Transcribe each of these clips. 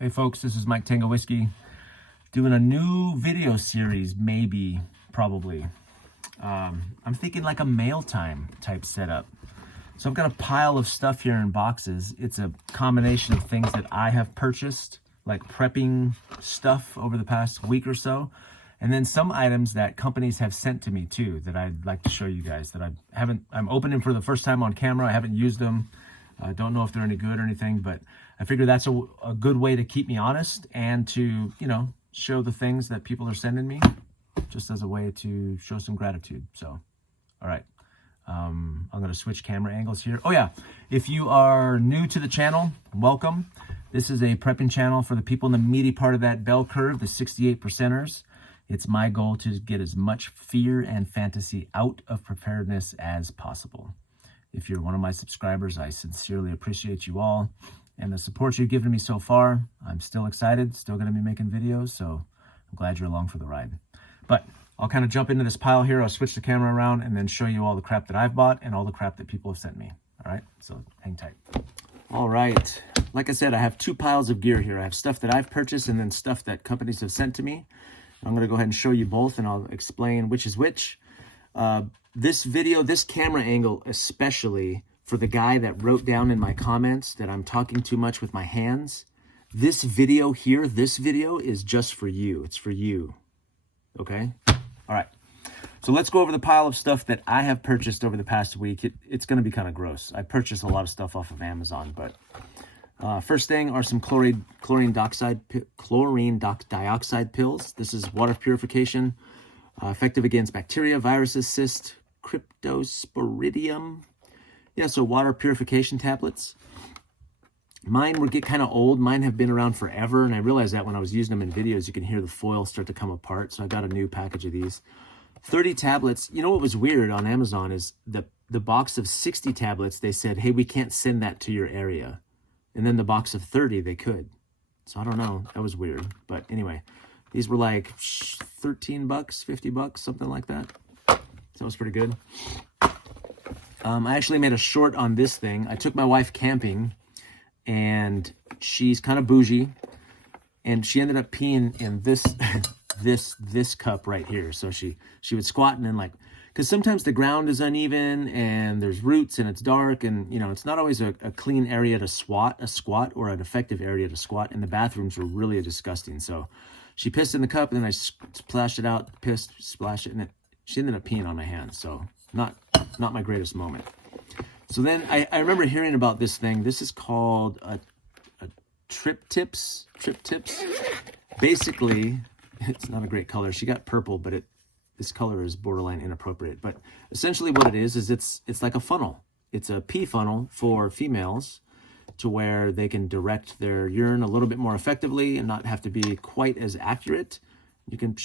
Hey folks, this is Mike Tango Whiskey doing a new video series, maybe, probably. I'm thinking like a mail time type setup. So I've got a pile of stuff here in boxes. It's a combination of things that I have purchased, like prepping stuff over the past week or so. And then some items that companies have sent to me too, that I'd like to show you guys that I'm opening for the first time on camera. I haven't used them. I don't know if they're any good or anything, but I figure that's a good way to keep me honest and to, show the things that people are sending me just as a way to show some gratitude. So, all right. I'm going to switch camera angles here. Oh yeah, if you are new to the channel, welcome. This is a prepping channel for the people in the meaty part of that bell curve, the 68%ers. It's my goal to get as much fear and fantasy out of preparedness as possible. If you're one of my subscribers, I sincerely appreciate you all and the support you've given me so far. I'm still excited, still going to be making videos, so I'm glad you're along for the ride. But I'll kind of jump into this pile here. I'll switch the camera around and then show you all the crap that I've bought and all the crap that people have sent me. All right, so hang tight. All right, like I said, I have two piles of gear here. I have stuff that I've purchased and then stuff that companies have sent to me. I'm going to go ahead and show you both and I'll explain which is which. This video, this camera angle especially, for the guy that wrote down in my comments that I'm talking too much with my hands, this video here, this video is just for you. It's for you. Okay? All right. So let's go over the pile of stuff that I have purchased over the past week. It's going to be kind of gross. I purchased a lot of stuff off of Amazon, but first thing are some chlorine dioxide pills. This is water purification, effective against bacteria, viruses, cysts, cryptosporidium. Yeah, so water purification tablets. Mine would get kind of old. Mine have been around forever, and I realized that when I was using them in videos, you can hear the foil start to come apart, so I got a new package of these. 30 tablets. You know what was weird on Amazon is the box of 60 tablets, they said, hey, we can't send that to your area. And then the box of 30, they could. So I don't know. That was weird. But anyway, these were like 13 bucks, 50 bucks, something like that. So that was pretty good. I actually made a short on this thing. I took my wife camping, and she's kind of bougie, and she ended up peeing in this this cup right here. So she would squat and then because sometimes the ground is uneven and there's roots and it's dark and it's not always a clean area to squat or an effective area to squat, and the bathrooms were really disgusting. So she pissed in the cup and then I splashed it out, pissed, splashed it, and she ended up peeing on my hands. So not my greatest moment. So then I remember hearing about this thing. This is called a trip tips. Basically, it's not a great color. She got purple, but this color is borderline inappropriate. But essentially what it is it's like a funnel. It's a pee funnel for females to where they can direct their urine a little bit more effectively and not have to be quite as accurate. You can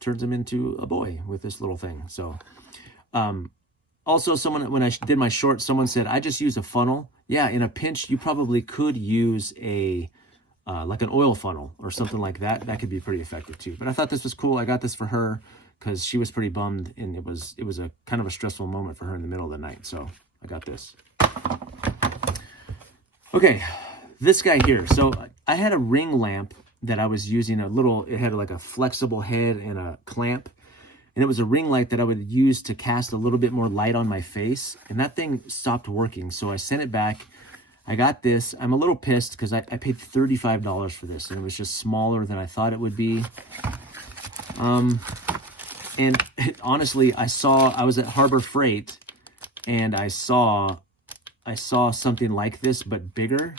turn them into a boy with this little thing. So also, when I did my short, someone said, I just use a funnel. Yeah, in a pinch, you probably could use like an oil funnel or something like that. That could be pretty effective too. But I thought this was cool. I got this for her because she was pretty bummed, and it was a kind of a stressful moment for her in the middle of the night. So I got this. Okay, this guy here. So I had a ring lamp that I was using it had like a flexible head and a clamp. And it was a ring light that I would use to cast a little bit more light on my face. And that thing stopped working. So I sent it back. I got this. I'm a little pissed because I paid $35 for this. And it was just smaller than I thought it would be. And honestly, I was at Harbor Freight. And I saw something like this, but bigger,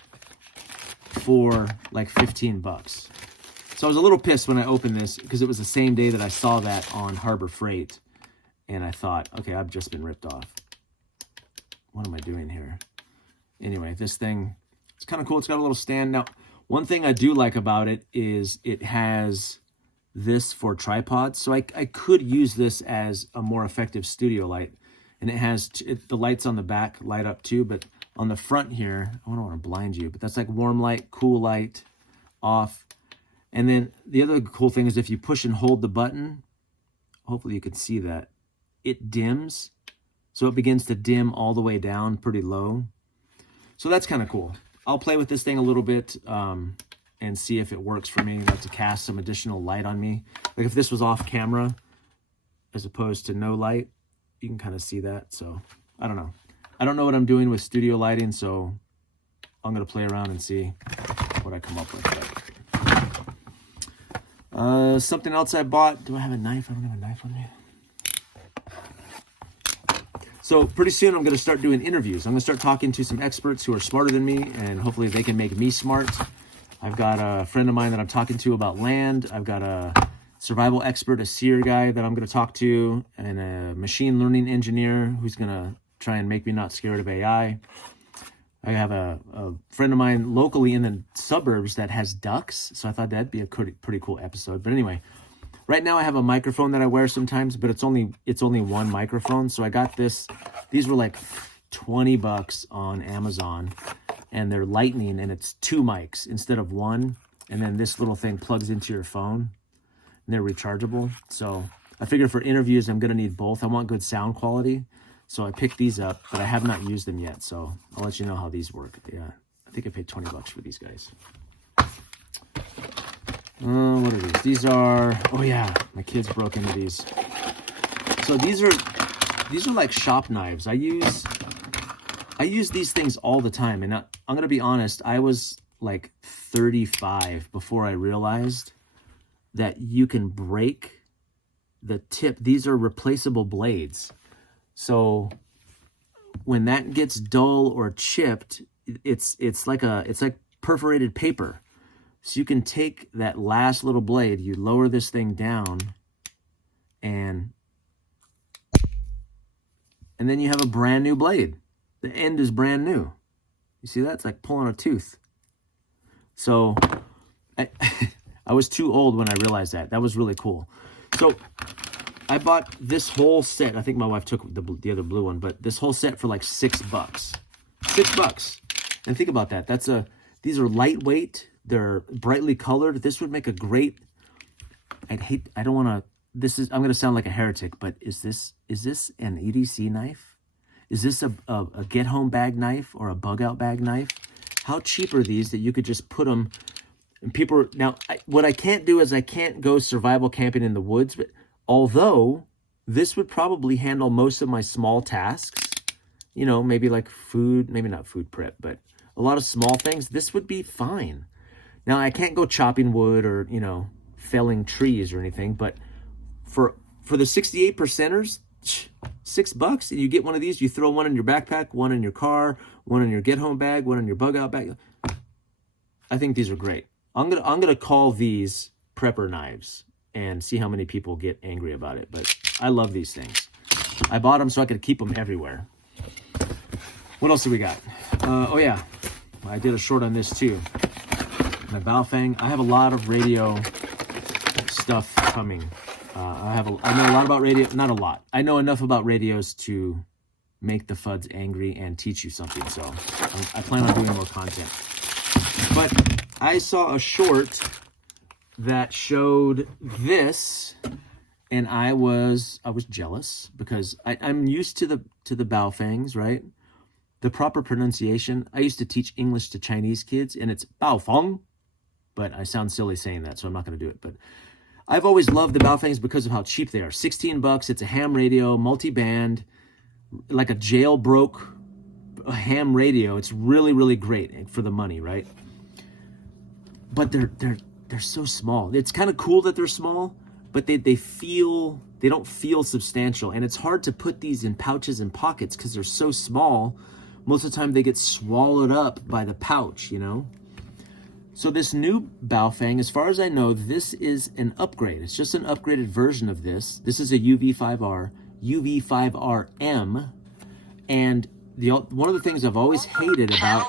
for like 15 bucks. So I was a little pissed when I opened this because it was the same day that I saw that on Harbor Freight. And I thought, okay, I've just been ripped off. What am I doing here? Anyway, this thing, it's kind of cool. It's got a little stand. Now, one thing I do like about it is it has this for tripods. So I could use this as a more effective studio light. And it has the lights on the back light up too. But on the front here, I don't want to blind you, but that's like warm light, cool light, off. And then the other cool thing is if you push and hold the button, hopefully you can see that, it dims. So it begins to dim all the way down pretty low. So that's kind of cool. I'll play with this thing a little bit and see if it works for me, like to cast some additional light on me. Like if this was off camera as opposed to no light, you can kind of see that. So I don't know. I don't know what I'm doing with studio lighting, so I'm going to play around and see what I come up with. Something else I bought. Do I have a knife? I don't have a knife on me. So pretty soon I'm going to start doing interviews. I'm going to start talking to some experts who are smarter than me, and hopefully they can make me smart. I've got a friend of mine that I'm talking to about land. I've got a survival expert, a seer guy that I'm going to talk to, and a machine learning engineer who's going to try and make me not scared of AI. I have a friend of mine locally in the suburbs that has ducks, so I thought that'd be a pretty cool episode. But anyway, right now I have a microphone that I wear sometimes, but it's only one microphone. So I got this. These were like $20 on Amazon, and they're lightning, and it's 2 mics instead of 1. And then this little thing plugs into your phone, and they're rechargeable. So I figure for interviews, I'm gonna need both. I want good sound quality. So I picked these up, but I have not used them yet. So I'll let you know how these work. Yeah, I think I paid $20 for these guys. What are these? These are, oh yeah, my kids broke into these. So these are like shop knives. I use these things all the time. And I'm going to be honest, I was like 35 before I realized that you can break the tip. These are replaceable blades. So when that gets dull or chipped, it's like perforated paper. So you can take that last little blade, you lower this thing down, and then you have a brand new blade. The end is brand new. You see that? It's like pulling a tooth. So I was too old when I realized that. That was really cool. So I bought this whole set. I think my wife took the other blue one, but this whole set for like $6. $6. And think about that. These are lightweight. They're brightly colored. This would make a great, I'm going to sound like a heretic, but is this an EDC knife? Is this a get home bag knife or a bug out bag knife? How cheap are these that you could just put them, and people, now what I can't do is I can't go survival camping in the woods, but although this would probably handle most of my small tasks, you know, maybe like food, maybe not food prep, but a lot of small things, this would be fine. Now, I can't go chopping wood or, you know, felling trees or anything, but for the 68 percenters, $6, and you get one of these, you throw one in your backpack, one in your car, one in your get-home bag, one in your bug-out bag. I think these are great. I'm gonna call these prepper knives and see how many people get angry about it, but I love these things. I bought them so I could keep them everywhere. What else do we got? Oh yeah, I did a short on this too. My Baofeng. I have a lot of radio stuff coming. I know a lot about radio, not a lot. I know enough about radios to make the FUDs angry and teach you something. So I plan on doing more content. But I saw a short that showed this, and I was jealous because I'm used to the Baofengs, right? The proper pronunciation. I used to teach English to Chinese kids, and it's Baofeng. But I sound silly saying that, so I'm not going to do it. But I've always loved the Baofengs because of how cheap they are. $16. It's a ham radio, multi-band, like a jailbroke ham radio. It's really, really great for the money, right? But they're so small. It's kind of cool that they're small, but they don't feel substantial. And it's hard to put these in pouches and pockets because they're so small. Most of the time they get swallowed up by the pouch, you know? So this new Baofeng, as far as I know, this is an upgrade. It's just an upgraded version of this. This is a UV5R, UV5RM, and one of the things I've always hated about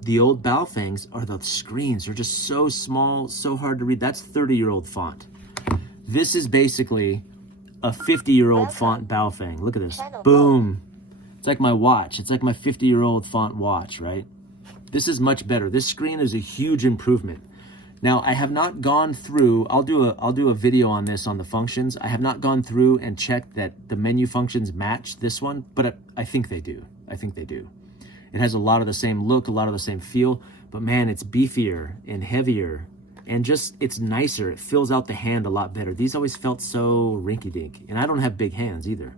the old Baofengs are the screens. They're just so small, so hard to read. That's 30-year-old font. This is basically a 50-year-old font Baofeng. Look at this. Boom. It's like my watch. It's like my 50-year-old font watch, right? This is much better. This screen is a huge improvement. Now, I have not gone through, I'll do a video on this on the functions. I have not gone through and checked that the menu functions match this one, but I think they do. I think they do. It has a lot of the same look, a lot of the same feel, But man, it's beefier and heavier, and just, it's nicer. It fills out the hand a lot better. These always felt so rinky-dink, and I don't have big hands either.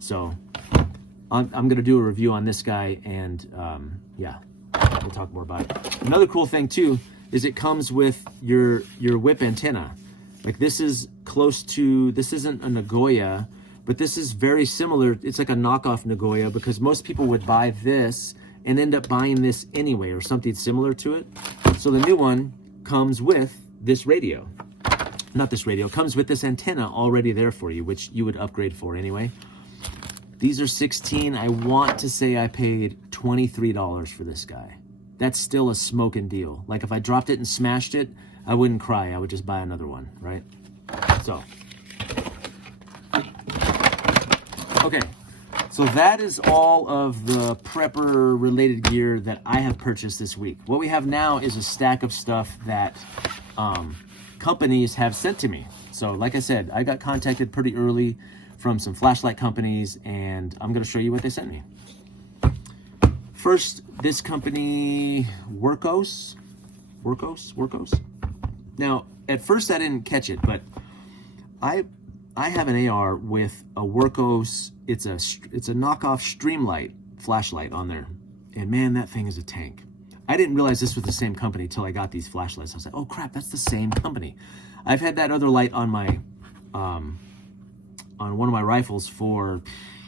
So I'm gonna do a review on this guy, and yeah, we'll talk more about it. Another cool thing too is it comes with your whip antenna. Like this is close to, this isn't a Nagoya, but this is very similar. It's like a knockoff Nagoya, because most people would buy this and end up buying this anyway, or something similar to it. So the new one comes with this radio. Not this radio, comes with this antenna already there for you, which you would upgrade for anyway. These are 16. I want to say I paid $23 for this guy. That's still a smoking deal. Like if I dropped it and smashed it, I wouldn't cry. I would just buy another one, right? So, okay. So that is all of the prepper related gear that I have purchased this week. What we have now is a stack of stuff that companies have sent to me. So like I said, I got contacted pretty early from some flashlight companies, and I'm gonna show you what they sent me. First, this company, Workos. Now, at first I didn't catch it, but I have an AR with a Workos. It's a knockoff Streamlight flashlight on there, and man, that thing is a tank. I didn't realize this was the same company till I got these flashlights. I was like, oh crap, that's the same company. I've had that other light on my on one of my rifles for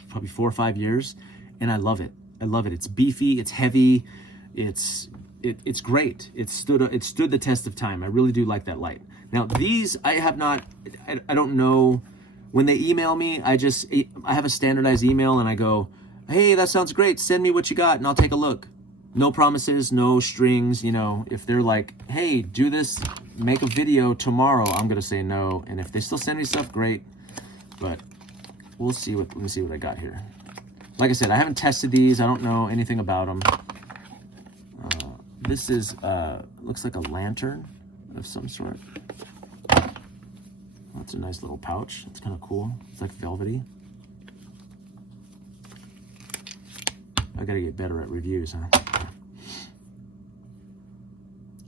probably 4 or 5 years, and I love it. I love it. It's beefy, it's heavy, it's great. It stood the test of time. I really do like that light. Now these I don't know. When they email me, I have a standardized email, and I go, hey, that sounds great. Send me what you got and I'll take a look. No promises, no strings. You know, if they're like, hey, do this, make a video tomorrow, I'm gonna say no. And if they still send me stuff, great. But we'll see let me see what I got here. Like I said, I haven't tested these. I don't know anything about them. This is, looks like a lantern of some sort. That's a nice little pouch. It's kind of cool. It's like velvety. I gotta get better at reviews, huh?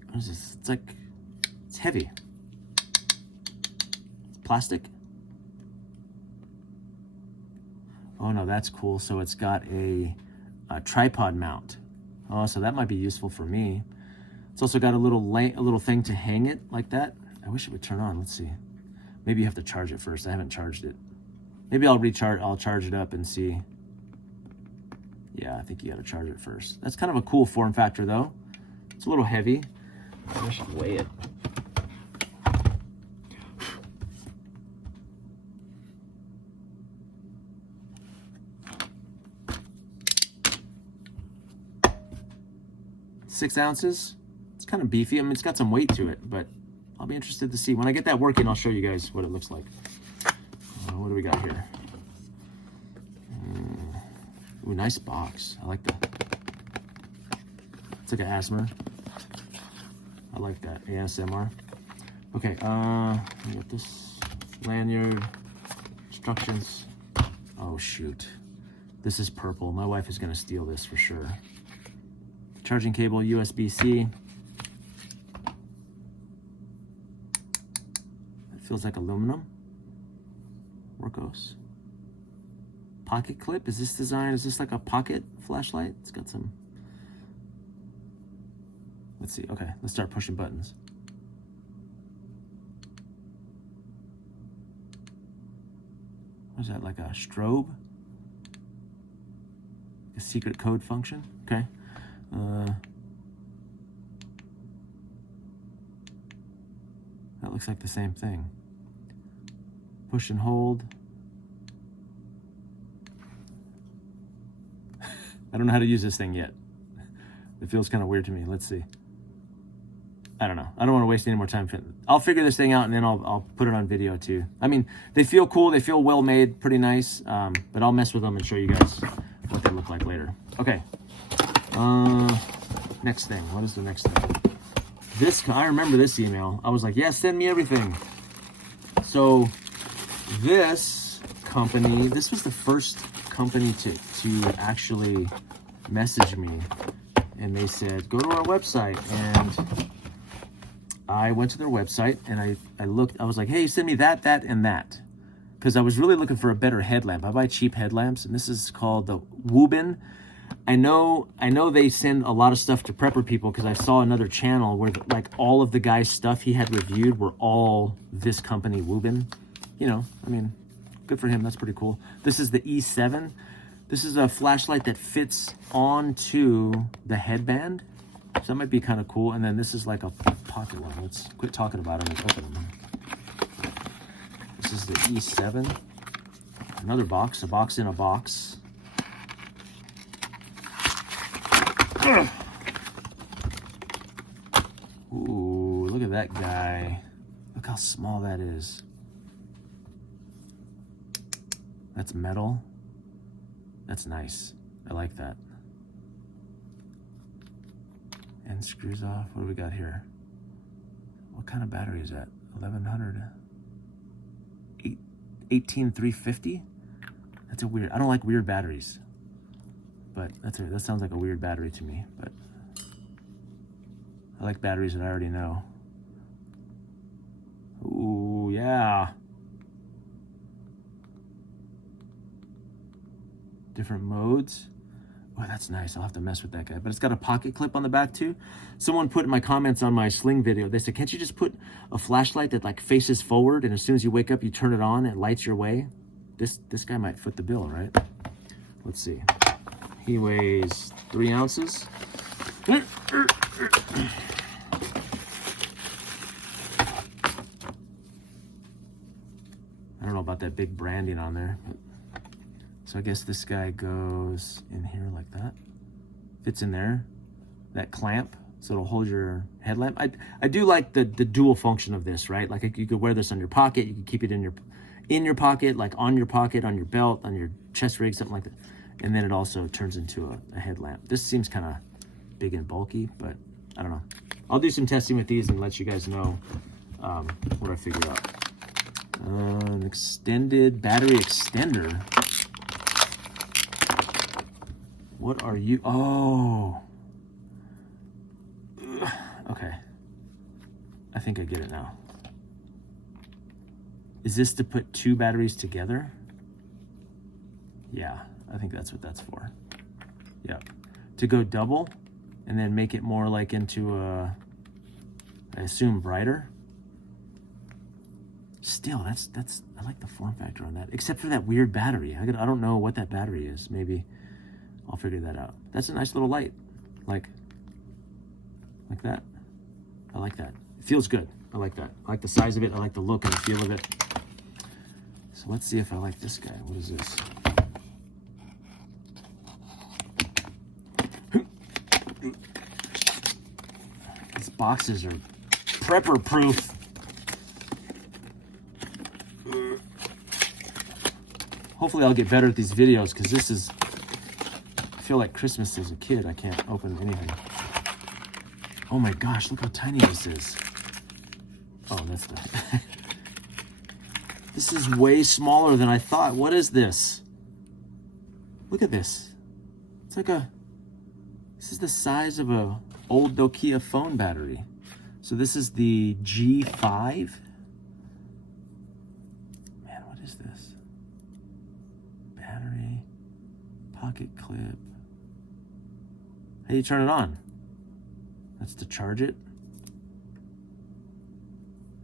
What is this? It's heavy. It's plastic. Oh no, that's cool. So it's got a tripod mount. Oh, so that might be useful for me. It's also got a little thing to hang it like that. I wish it would turn on. Let's see. Maybe you have to charge it first. I haven't charged it. Maybe I'll charge it up and see. Yeah, I think you gotta charge it first. That's kind of a cool form factor though. It's a little heavy. I should weigh it. Six ounces. It's kind of beefy. I mean, it's got some weight to it, but I'll be interested to see. When I get that working, I'll show you guys what it looks like. What do we got here? Ooh, nice box. I like that. It's like an ASMR. I like that, ASMR. Okay, let me get this lanyard, instructions. Oh shoot, this is purple. My wife is gonna steal this for sure. Charging cable, USB-C. It feels like aluminum. Workos. Pocket clip, is this like a pocket flashlight? It's got some, let's see, okay, let's start pushing buttons. What is that, like a strobe? A secret code function, okay. That looks like the same thing. Push and hold. I don't know how to use this thing yet. It feels kind of weird to me. Let's see. I don't know. I don't want to waste any more time. I'll figure this thing out and then I'll put it on video too. I mean, they feel cool. They feel well made, pretty nice. But I'll mess with them and show you guys what they look like later. Okay. Next thing. What is the next thing? I remember this email. I was like, yeah, send me everything. So this company, this was the first company to actually message me and they said, go to our website. And I went to their website and I looked, I was like, hey, send me that, and that. Because I was really looking for a better headlamp. I buy cheap headlamps, and this is called the Wuben. I know they send a lot of stuff to prepper people, because I saw another channel where like all of the guy's stuff he had reviewed were all this company, Wuben. You know, I mean, good for him. That's pretty cool. This is the E7. This is a flashlight that fits onto the headband. So that might be kind of cool. And then this is like a pocket one. Let's quit talking about them and open them. This is the E7. Another box, a box in a box. Ooh, look at that guy. Look how small that is. That's metal. That's nice. I like that. And screws off. What do we got here? What kind of battery is that? 1100. 18350. That's a weird. I don't like weird batteries. But that sounds like a weird battery to me. But I like batteries that I already know. Ooh, yeah. Different modes. Oh, that's nice. I'll have to mess with that guy. But it's got a pocket clip on the back too. Someone put in my comments on my sling video, they said, can't you just put a flashlight that like faces forward, and as soon as you wake up, you turn it on, it lights your way? This guy might foot the bill, right? Let's see. He weighs 3 ounces. I don't know about that big branding on there. So I guess this guy goes in here like that. Fits in there. That clamp, so it'll hold your headlamp. I do like the dual function of this, right? Like you could wear this on your pocket. You could keep it in your pocket, like on your pocket, on your belt, on your chest rig, something like that. And then it also turns into a headlamp. This seems kind of big and bulky, but I don't know. I'll do some testing with these and let you guys know what I figure out. An extended battery extender. What are you? Oh. Okay. I think I get it now. Is this to put 2 batteries together? Yeah, I think that's what that's for. Yep. To go double and then make it more like into a, I assume, brighter. Still, that's I like the form factor on that, except for that weird battery. I don't know what that battery is. Maybe I'll figure that out. That's a nice little light, like that. I like that. It feels good. I like that. I like the size of it. I like the look and the feel of it. So let's see if I like this guy. What is this? These boxes are prepper proof. Hopefully I'll get better at these videos, because this is, I feel like Christmas as a kid. I can't open anything. Oh my gosh, look how tiny this is. Oh, that's the... This is way smaller than I thought. What is this? Look at this. It's like this is the size of a old Nokia phone battery. So this is the G5. Man, what is this? Battery, pocket clip. How do you turn it on? That's to charge it?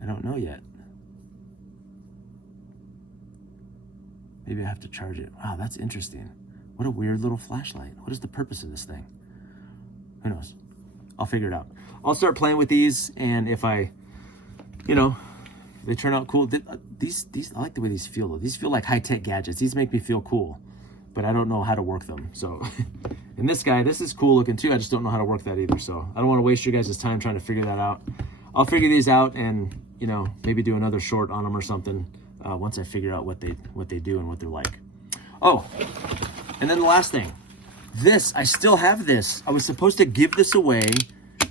I don't know yet. Maybe I have to charge it. Wow, that's interesting. What a weird little flashlight. What is the purpose of this thing? Who knows? I'll figure it out. I'll start playing with these, and if I, they turn out cool. These, I like the way these feel though. These feel like high-tech gadgets. These make me feel cool, but I don't know how to work them. So, and this guy, this is cool looking too. I just don't know how to work that either. So I don't want to waste your guys' time trying to figure that out. I'll figure these out and, maybe do another short on them or something once I figure out what they do and what they're like. Oh, and then the last thing. This, I still have this. I was supposed to give this away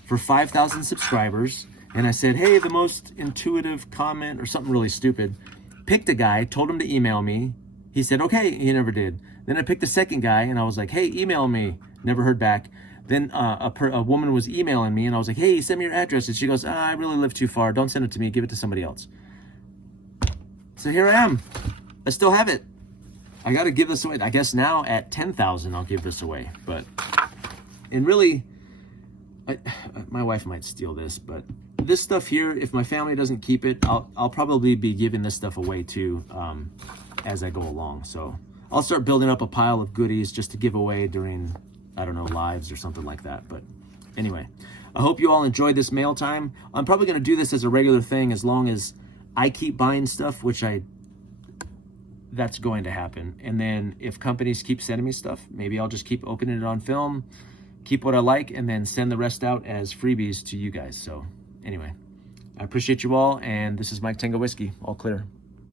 for 5,000 subscribers. And I said, hey, the most intuitive comment or something really stupid. Picked a guy, told him to email me. He said, okay, he never did. Then I picked a second guy and I was like, hey, email me. Never heard back. Then a woman was emailing me, and I was like, hey, send me your address. And she goes, I really live too far. Don't send it to me. Give it to somebody else. So here I am. I still have it. I got to give this away. I guess now at 10,000, I'll give this away. But, and really, my wife might steal this, but this stuff here, if my family doesn't keep it, I'll probably be giving this stuff away too as I go along. So I'll start building up a pile of goodies just to give away during, I don't know, lives or something like that. But anyway, I hope you all enjoyed this mail time. I'm probably going to do this as a regular thing as long as I keep buying stuff, which that's going to happen. And then if companies keep sending me stuff, maybe I'll just keep opening it on film, keep what I like, and then send the rest out as freebies to you guys. So anyway, I appreciate you all, and this is Mike Tango Whiskey. All clear.